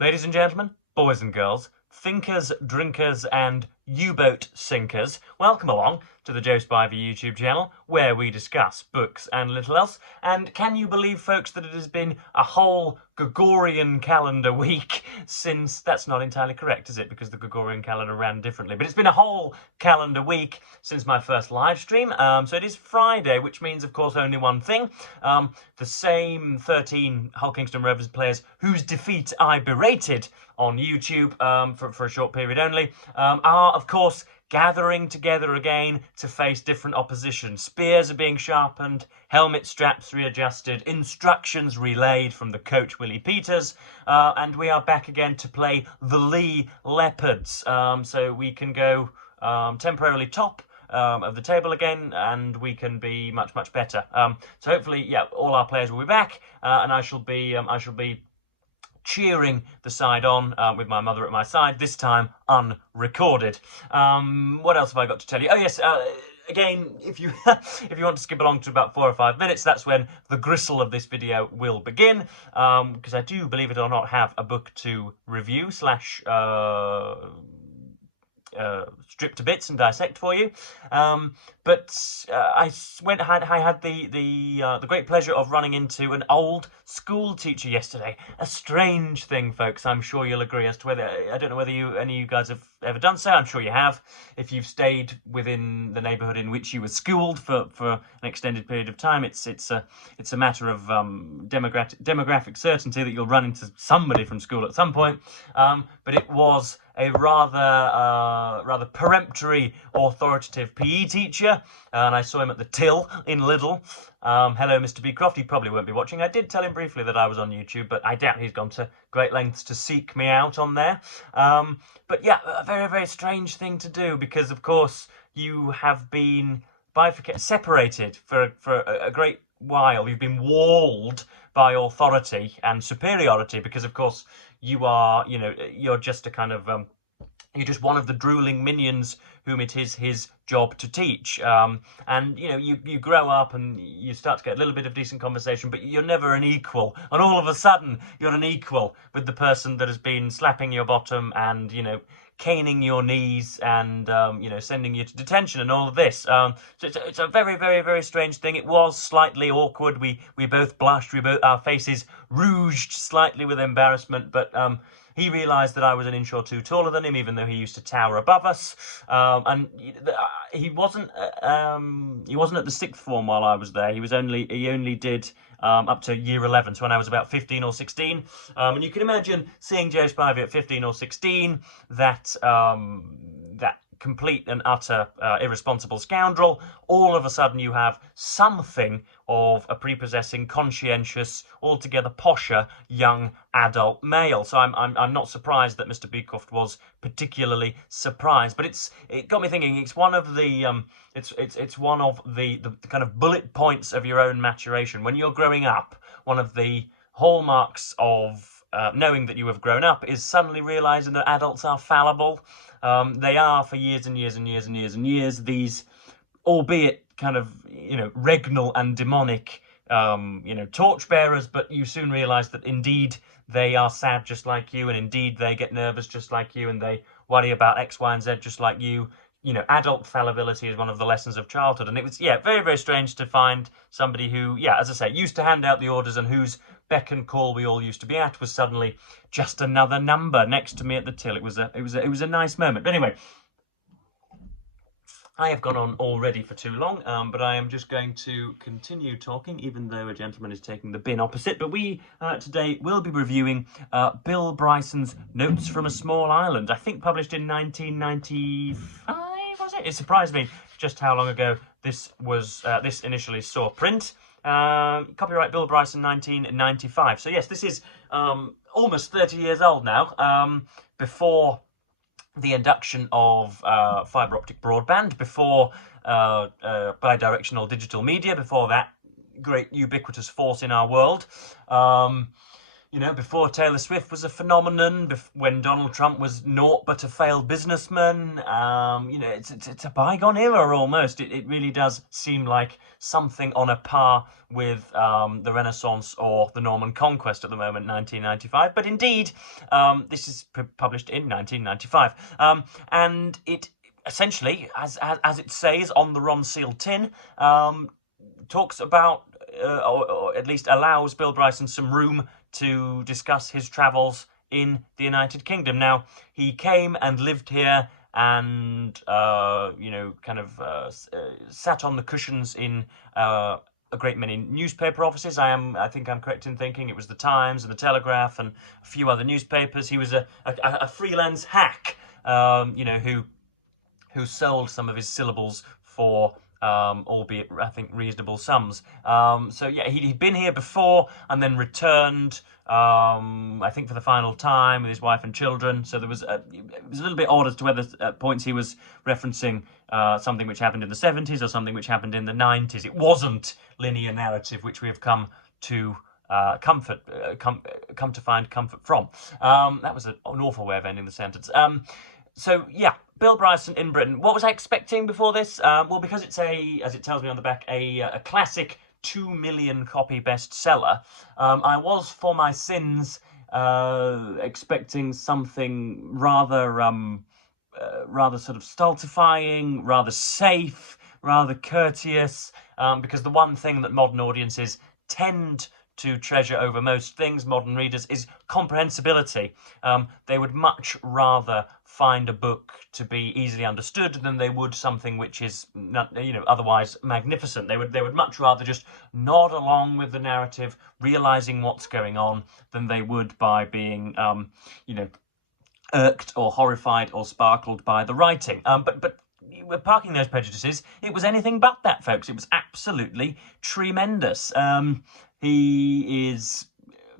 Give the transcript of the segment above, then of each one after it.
Ladies and gentlemen, boys and girls, thinkers, drinkers, and U-boat sinkers, welcome along to the Joe Spivey YouTube channel, where we discuss books and little else. And can you believe, folks, that it has been a whole Gregorian calendar week since... That's not entirely correct, is it? Because the Gregorian calendar ran differently. But it's been a whole calendar week since my first live stream. So it is Friday, which means, of course, only one thing. The same 13 Hull Kingston Rovers players whose defeat I berated on YouTube for a short period only are, of course, gathering together again to face different opposition. Spears are being sharpened, helmet straps readjusted, instructions relayed from the coach Willie Peters, and we are back again to play the Lee Leopards. So we can go temporarily top of the table again, and we can be much, much better. So hopefully, yeah, all our players will be back, and I shall be cheering the side on with my mother at my side, this time unrecorded. What else have I got to tell you? Oh yes, again, if you if you want to skip along to about 4 or 5 minutes, that's when the gristle of this video will begin, because I do, believe it or not, have a book to review slash strip to bits and dissect for you. But I had the great pleasure of running into an old school teacher yesterday. A strange thing, folks. I'm sure you'll agree as to whether... I don't know whether any of you guys have ever done so. I'm sure you have. If you've stayed within the neighbourhood in which you were schooled for an extended period of time, it's a matter of demographic certainty that you'll run into somebody from school at some point. But it was a rather peremptory, authoritative PE teacher, and I saw him at the till in Lidl. Hello, Mr. Beecroft. He probably won't be watching. I did tell him briefly that I was on YouTube, but I doubt he's gone to great lengths to seek me out on there. But yeah, a very, very strange thing to do, because, of course, you have been separated for a great while. You've been walled by authority and superiority, because, of course, you are, you're just a kind of... you're just one of the drooling minions whom it is his job to teach. And, you grow up and you start to get a little bit of decent conversation, but you're never an equal. And all of a sudden, you're an equal with the person that has been slapping your bottom and, caning your knees and, sending you to detention and all of this. So it's a very, very, very strange thing. It was slightly awkward. We both blushed. Our faces rouged slightly with embarrassment, but... he realised that I was an inch or two taller than him, even though he used to tower above us. And he wasn't at the sixth form while I was there. He only did up to year 11, so when I was about 15 or 16. And you can imagine seeing Joe Spivey at 15 or 16, that complete and utter irresponsible scoundrel. All of a sudden you have something of a prepossessing, conscientious, altogether posher young adult male. So I'm not surprised that Mr. Beecroft was particularly surprised. But it got me thinking. It's one of the it's one of the kind of bullet points of your own maturation when you're growing up. One of the hallmarks of knowing that you have grown up is suddenly realising that adults are fallible. They are for years and years and years and years and years. These, albeit kind of, regnal and demonic, torchbearers, but you soon realise that indeed they are sad just like you, and indeed they get nervous just like you, and they worry about X, Y, and Z just like you. Adult fallibility is one of the lessons of childhood. And it was, very, very strange to find somebody who, as I say, used to hand out the orders and whose beck and call we all used to be at was suddenly just another number next to me at the till. It was a nice moment. But anyway, I have gone on already for too long, but I am just going to continue talking, even though a gentleman is taking the bin opposite. But we today will be reviewing Bill Bryson's Notes from a Small Island, I think published in 1995, was it? It surprised me just how long ago this was. This initially saw print. Copyright Bill Bryson, 1995. So yes, this is almost 30 years old now, before the induction of fibre optic broadband, before bidirectional digital media, before that great ubiquitous force in our world. You know, before Taylor Swift was a phenomenon, when Donald Trump was naught but a failed businessman, you know, it's a bygone era almost. It really does seem like something on a par with the Renaissance or the Norman Conquest at the moment, 1995. But indeed, this is published in 1995, and it essentially, as it says on the Ron-Seal tin, talks about, or at least allows Bill Bryson some room to discuss his travels in the United Kingdom. Now, he came and lived here and, you know, kind of sat on the cushions in a great many newspaper offices. I think I'm correct in thinking it was the Times and the Telegraph and a few other newspapers. He was a freelance hack, you know, who sold some of his syllables for albeit I think reasonable sums. So yeah, he'd been here before and then returned, I think for the final time with his wife and children. So it was a little bit odd as to whether at points he was referencing something which happened in the 70s or something which happened in the 90s. It wasn't linear narrative, which we have come to come to find comfort from. That was an awful way of ending the sentence. So yeah, Bill Bryson in Britain. What was I expecting before this? Well, because it's as it tells me on the back, a classic 2 million copy bestseller, I was, for my sins, expecting something rather sort of stultifying, rather safe, rather courteous, because the one thing that modern audiences tend to treasure over most things, modern readers, is comprehensibility. They would much rather find a book to be easily understood than they would something which is not, you know, otherwise magnificent. They would much rather just nod along with the narrative, realizing what's going on, than they would by being, you know, irked or horrified or sparkled by the writing. But we're parking those prejudices. It was anything but that, folks. It was absolutely tremendous.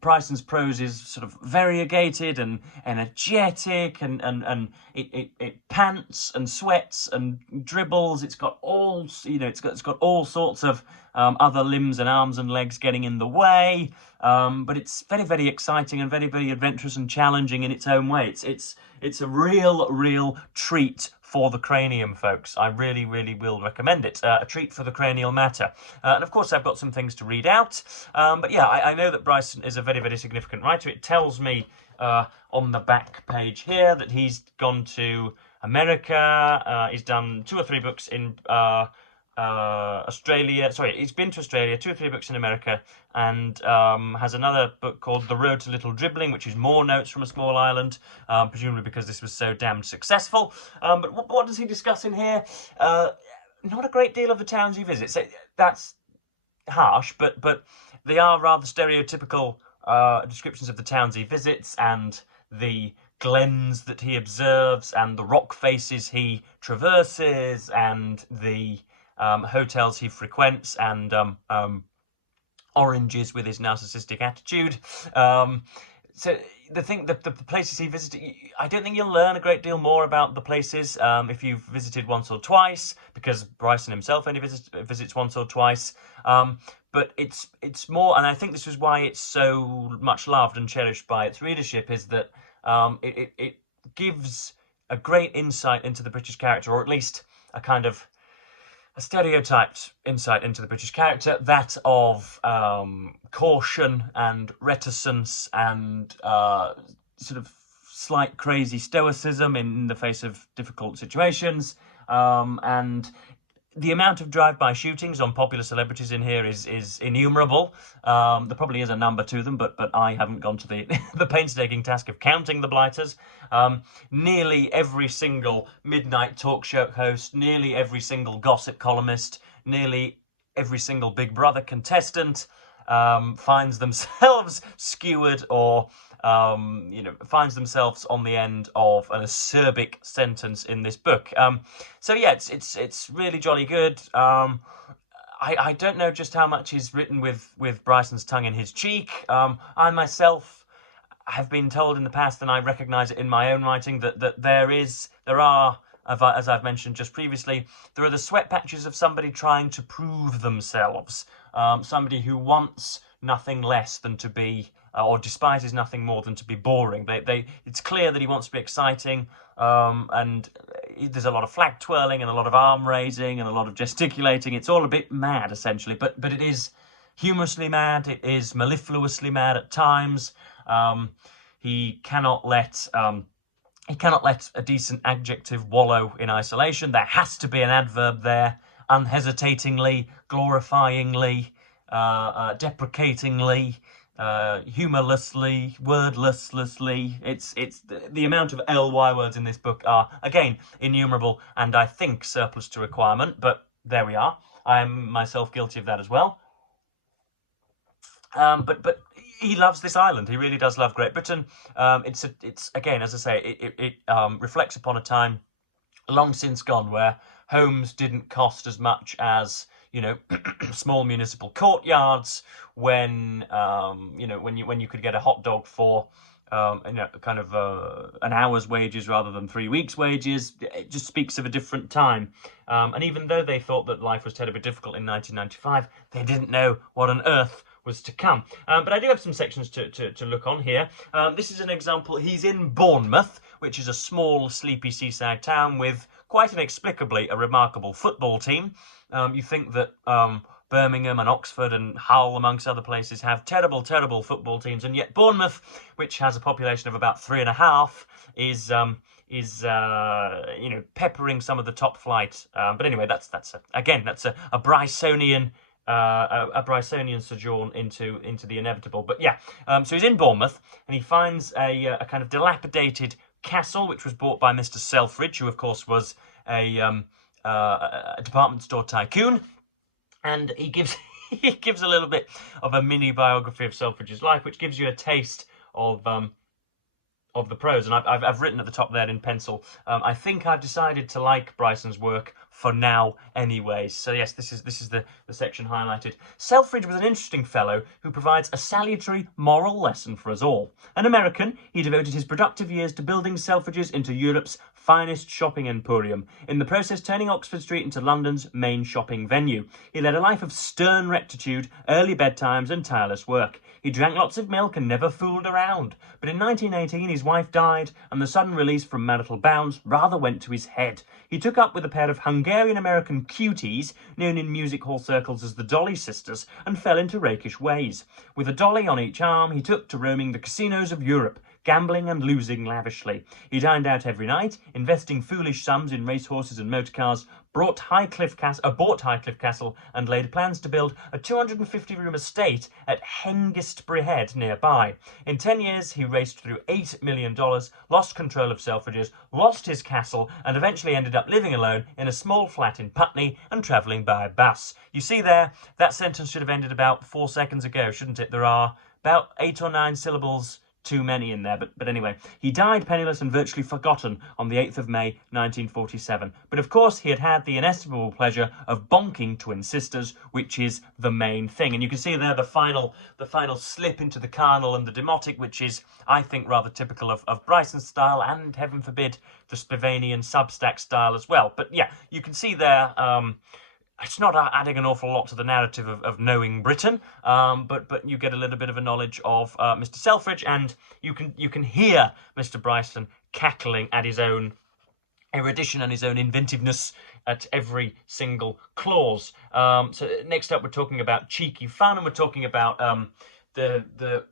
Bryson's prose is sort of variegated and energetic, and it pants and sweats and dribbles. It's got all, you know, it's got all sorts of other limbs and arms and legs getting in the way. But it's very, very exciting and very, very adventurous and challenging in its own way. It's a real treat for the cranium, folks. I really, really will recommend it. A treat for the cranial matter. And of course, I've got some things to read out. But yeah, I know that Bryson is a very, very significant writer. It tells me on the back page here that he's gone to America. He's done 2 or 3 books in Australia. Sorry, he's been to Australia, 2 or 3 books in America, and has another book called The Road to Little Dribbling, which is more notes from a small island, presumably because this was so damned successful. But what does he discuss in here? Not a great deal of the towns he visits. That's harsh, but they are rather stereotypical descriptions of the towns he visits and the glens that he observes and the rock faces he traverses and the hotels he frequents and oranges with his narcissistic attitude. So the places he visited, I don't think you'll learn a great deal more about the places if you've visited once or twice, because Bryson himself only visits once or twice. But it's more, and I think this is why it's so much loved and cherished by its readership, is that it gives a great insight into the British character, or at least a kind of a stereotyped insight into the British character, that of caution and reticence and sort of slight crazy stoicism in the face of difficult situations. And the amount of drive-by shootings on popular celebrities in here is innumerable. There probably is a number to them, but I haven't gone to the the painstaking task of counting the blighters. Nearly every single midnight talk show host, nearly every single gossip columnist, nearly every single Big Brother contestant finds themselves skewered or finds themselves on the end of an acerbic sentence in this book. So yeah, it's really jolly good. I don't know just how much is written with Bryson's tongue in his cheek. I myself have been told in the past, and I recognise it in my own writing, that there are, as I've mentioned just previously, there are the sweat patches of somebody trying to prove themselves, somebody who wants nothing less than to be or despises nothing more than to be boring. It's clear that he wants to be exciting, and there's a lot of flag twirling and a lot of arm raising and a lot of gesticulating. It's all a bit mad, essentially, but it is humorously mad. It is mellifluously mad at times. He cannot let a decent adjective wallow in isolation. There has to be an adverb there, unhesitatingly, glorifyingly, deprecatingly, humorlessly, wordlessly. It's the amount of ly words in this book are, again, innumerable, and I think surplus to requirement, but there we are. I'm myself guilty of that as well. But he loves this island. He really does love Great Britain. It's again, as I say, it reflects upon a time long since gone where homes didn't cost as much as, small municipal courtyards, when when you could get a hot dog for kind of an hour's wages rather than 3 weeks' wages. It just speaks of a different time. And even though they thought that life was terribly difficult in 1995, they didn't know what on earth was to come. But I do have some sections to look on here. This is an example. He's in Bournemouth, which is a small, sleepy seaside town with quite inexplicably a remarkable football team. You think that Birmingham and Oxford and Hull, amongst other places, have terrible, terrible football teams, and yet Bournemouth, which has a population of about 3.5, is peppering some of the top flight. But anyway, that's a Brysonian. A Brysonian sojourn into the inevitable. But yeah, so he's in Bournemouth and he finds a kind of dilapidated castle which was bought by Mr. Selfridge, who of course was a department store tycoon, and he gives a little bit of a mini biography of Selfridge's life, which gives you a taste of the prose. And I've written at the top there in pencil. I think I've decided to like Bryson's work for now anyway. So yes, this is the section highlighted. Selfridge was an interesting fellow who provides a salutary moral lesson for us all. An American, he devoted his productive years to building Selfridges into Europe's finest shopping emporium, in the process turning Oxford Street into London's main shopping venue. He led a life of stern rectitude, early bedtimes and tireless work. He drank lots of milk and never fooled around. But in 1918 his wife died, and the sudden release from marital bounds rather went to his head. He took up with a pair of Hungarian-American cuties, known in music hall circles as the Dolly Sisters, and fell into rakish ways. With a dolly on each arm, he took to roaming the casinos of Europe, gambling and losing lavishly. He dined out every night, investing foolish sums in racehorses and motorcars, bought Highcliffe Castle, and laid plans to build a 250-room estate at Hengistbury Head nearby. In 10 years, he raced through $8 million, lost control of Selfridges, lost his castle, and eventually ended up living alone in a small flat in Putney and travelling by bus. You see there, that sentence should have ended about 4 seconds ago, shouldn't it? There are about 8 or 9 syllables too many in there, but anyway, he died penniless and virtually forgotten on the 8th of May 1947. But of course he had the inestimable pleasure of bonking twin sisters, which is the main thing. And you can see there the final slip into the carnal and the demotic, which is, I think, rather typical of Bryson's style, and heaven forbid the Spivanian Substack style as well. But yeah, you can see there it's not adding an awful lot to the narrative of knowing Britain, but you get a little bit of a knowledge of Mr. Selfridge, and you can hear Mr. Bryson cackling at his own erudition and his own inventiveness at every single clause. So next up, we're talking about cheeky fun, and we're talking about the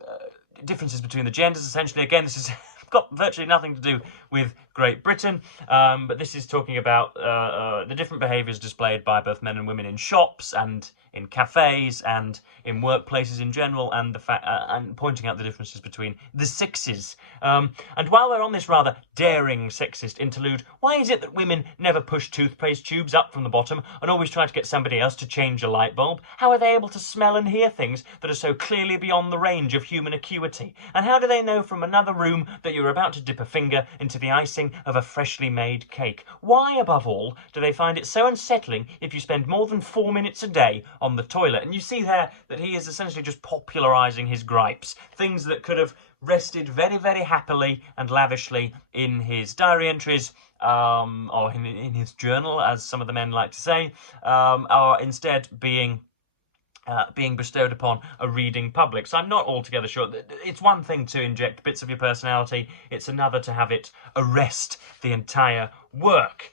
differences between the genders. Essentially, again, this is got virtually nothing to do with Great Britain, but this is talking about the different behaviours displayed by both men and women in shops and in cafes and in workplaces in general, and and pointing out the differences between the sexes. And while we're on this rather daring sexist interlude, why is it that women never push toothpaste tubes up from the bottom and always try to get somebody else to change a light bulb? How are they able to smell and hear things that are so clearly beyond the range of human acuity? And how do they know from another room that you're about to dip a finger into the icing of a freshly made cake? Why, above all, do they find it so unsettling if you spend more than 4 minutes a day on the toilet? And you see there that he is essentially just popularising his gripes, things that could have rested very, very happily and lavishly in his diary entries, or in his journal, as some of the men like to say, are instead being being bestowed upon a reading public. So I'm not altogether sure. It's one thing to inject bits of your personality, it's another to have it arrest the entire work.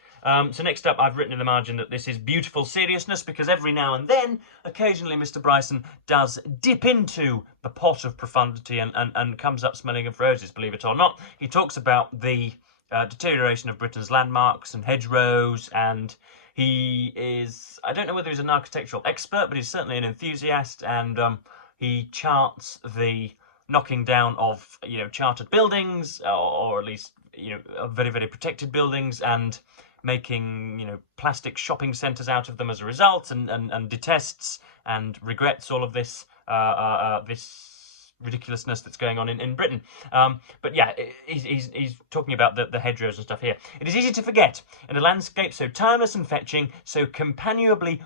So next up, I've written in the margin that this is beautiful seriousness, because every now and then, occasionally Mr. Bryson does dip into the pot of profundity and comes up smelling of roses, believe it or not. He talks about the deterioration of Britain's landmarks and hedgerows, and he is, I don't know whether he's an architectural expert, but he's certainly an enthusiast, and he charts the knocking down of, chartered buildings, or at least, very, very protected buildings, and making, plastic shopping centres out of them as a result, and detests and regrets all of this, this ridiculousness that's going on in Britain. But yeah, he's talking about the hedgerows and stuff here. It is easy to forget, in a landscape so timeless and fetching, so companionably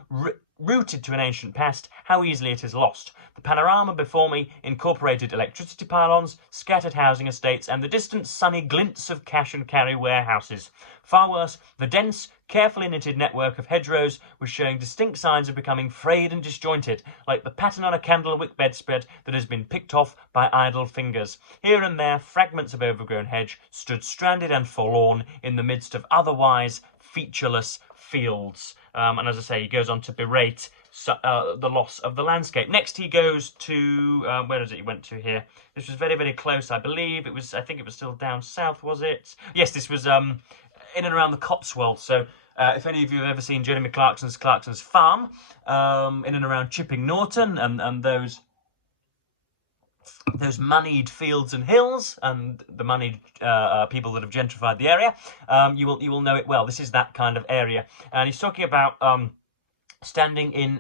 rooted to an ancient past, how easily it is lost. The panorama before me incorporated electricity pylons, scattered housing estates, and the distant sunny glints of cash and carry warehouses. Far worse, the dense, carefully knitted network of hedgerows was showing distinct signs of becoming frayed and disjointed, like the pattern on a candlewick bedspread that has been picked off by idle fingers. Here and there, fragments of overgrown hedge stood stranded and forlorn in the midst of otherwise featureless fields. And as I say, he goes on to berate the loss of the landscape. Next, he goes to where is it? He went to here. This was very, very close, I believe. I think it was still down south, was it? Yes, this was in and around the Cotswolds. So, if any of you have ever seen Jeremy Clarkson's Farm, in and around Chipping Norton, and those moneyed fields and hills, and the moneyed people that have gentrified the area, you will know it well. This is that kind of area, and he's talking about standing in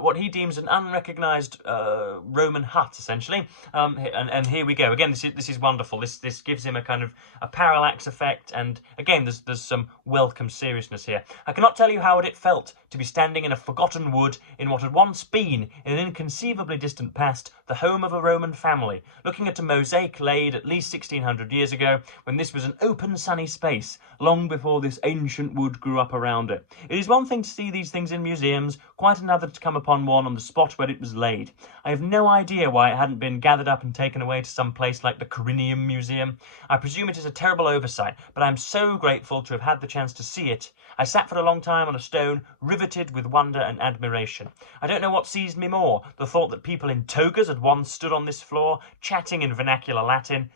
what he deems an unrecognised Roman hut, essentially. And here we go. Again, this is wonderful. This gives him a kind of a parallax effect, and again, there's some welcome seriousness here. I cannot tell you how it felt to be standing in a forgotten wood in what had once been, in an inconceivably distant past, the home of a Roman family, looking at a mosaic laid at least 1600 years ago, when this was an open, sunny space, long before this ancient wood grew up around it. It is one thing to see these things in museums, quite another to come upon one on the spot where it was laid. I have no idea why it hadn't been gathered up and taken away to some place like the Corinium Museum. I presume it is a terrible oversight, but I am so grateful to have had the chance to see it. I sat for a long time on a stone, riveted with wonder and admiration. I don't know what seized me more, the thought that people in togas had once stood on this floor, chatting in vernacular Latin,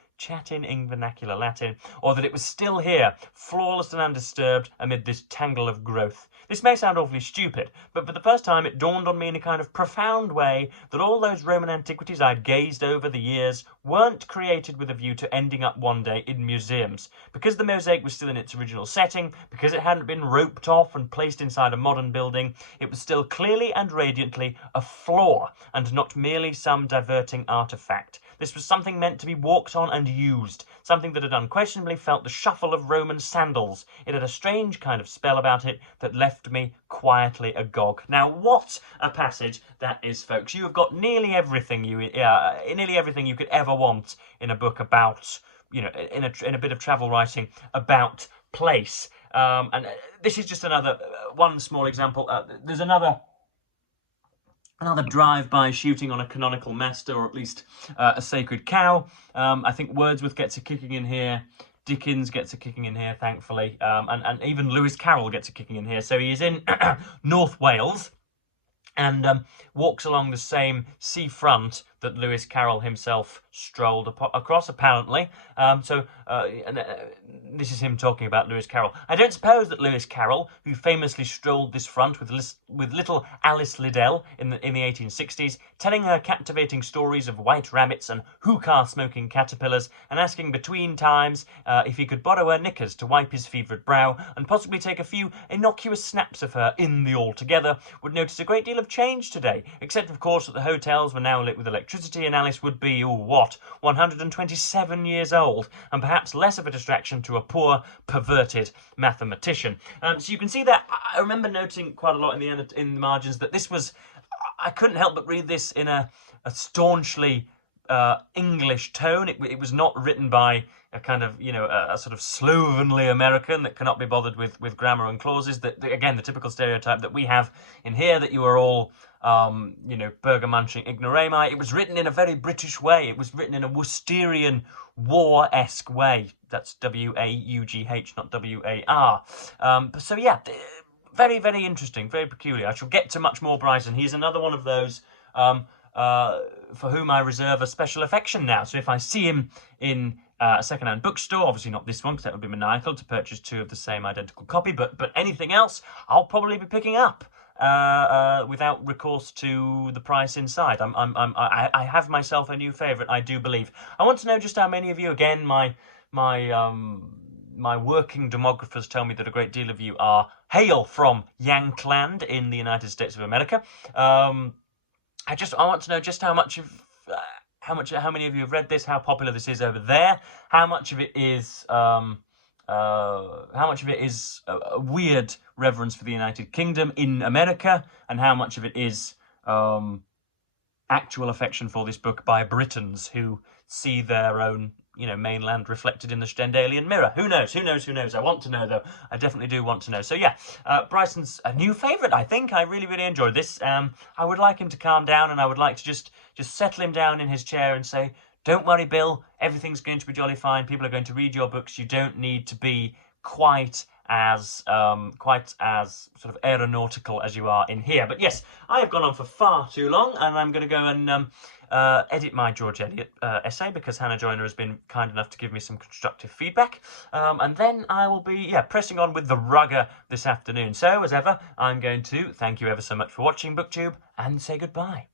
or that it was still here, flawless and undisturbed amid this tangle of growth. This may sound awfully stupid, but for the first time it dawned on me in a kind of profound way that all those Roman antiquities I'd gazed over the years weren't created with a view to ending up one day in museums. Because the mosaic was still in its original setting, because it hadn't been roped off and placed inside a modern building, it was still clearly and radiantly a flaw, and not merely some diverting artefact. This was something meant to be walked on and used, something that had unquestionably felt the shuffle of Roman sandals. It had a strange kind of spell about it that left me quietly agog. Now, what a passage that is, folks. You have got nearly everything you could ever want in a book about, in a bit of travel writing about place. And this is just another one small example. There's another drive-by shooting on a canonical master, or at least a sacred cow. I think Wordsworth gets a kicking in here. Dickens gets a kicking in here, thankfully. And even Lewis Carroll gets a kicking in here. So he is in North Wales, and walks along the same seafront that Lewis Carroll himself strolled across, apparently. This is him talking about Lewis Carroll. I don't suppose that Lewis Carroll, who famously strolled this front with little Alice Liddell in the 1860s, telling her captivating stories of white rabbits and hookah-smoking caterpillars, and asking between times if he could borrow her knickers to wipe his fevered brow, and possibly take a few innocuous snaps of her in the altogether, would notice a great deal of change today, except, of course, that the hotels were now lit with electricity, and Alice would be, 127 years old, and perhaps less of a distraction to a poor, perverted mathematician. So you can see that. I remember noting quite a lot in the margins that this was, I couldn't help but read this in a staunchly English tone. It was not written by a kind of, a sort of slovenly American that cannot be bothered with grammar and clauses. That again, the typical stereotype that we have in here, that you are all you know, Burger munching ignoramus. It was written in a very British way. It was written in a Worcesterian war-esque way. That's W-A-U-G-H, not W-A-R. So yeah, very, very interesting, very peculiar. I shall get to much more Bryson. He's another one of those for whom I reserve a special affection now. So if I see him in a second-hand bookstore, obviously not this one because that would be maniacal to purchase two of the same identical copy, but anything else, I'll probably be picking up without recourse to the price inside. I have myself a new favourite, I do believe. I want to know just how many of you, again, my working demographers tell me that a great deal of you hail from Yankland in the United States of America. I want to know just how many of you have read this, how popular this is over there, how much of it is a weird reverence for the United Kingdom in America, and how much of it is actual affection for this book by Britons who see their own, you know, mainland reflected in the Stendhalian mirror. Who knows? Who knows? Who knows? I want to know, though. I definitely do want to know. So yeah, Bryson's a new favourite, I think. I really, really enjoyed this. I would like him to calm down, and I would like to just settle him down in his chair and say, don't worry, Bill, everything's going to be jolly fine. People are going to read your books. You don't need to be quite as sort of aeronautical as you are in here. But yes, I have gone on for far too long, and I'm going to go and edit my George Eliot essay, because Hannah Joyner has been kind enough to give me some constructive feedback, and then I will be pressing on with the rugger this afternoon. So as ever, I'm going to thank you ever so much for watching BookTube and say goodbye.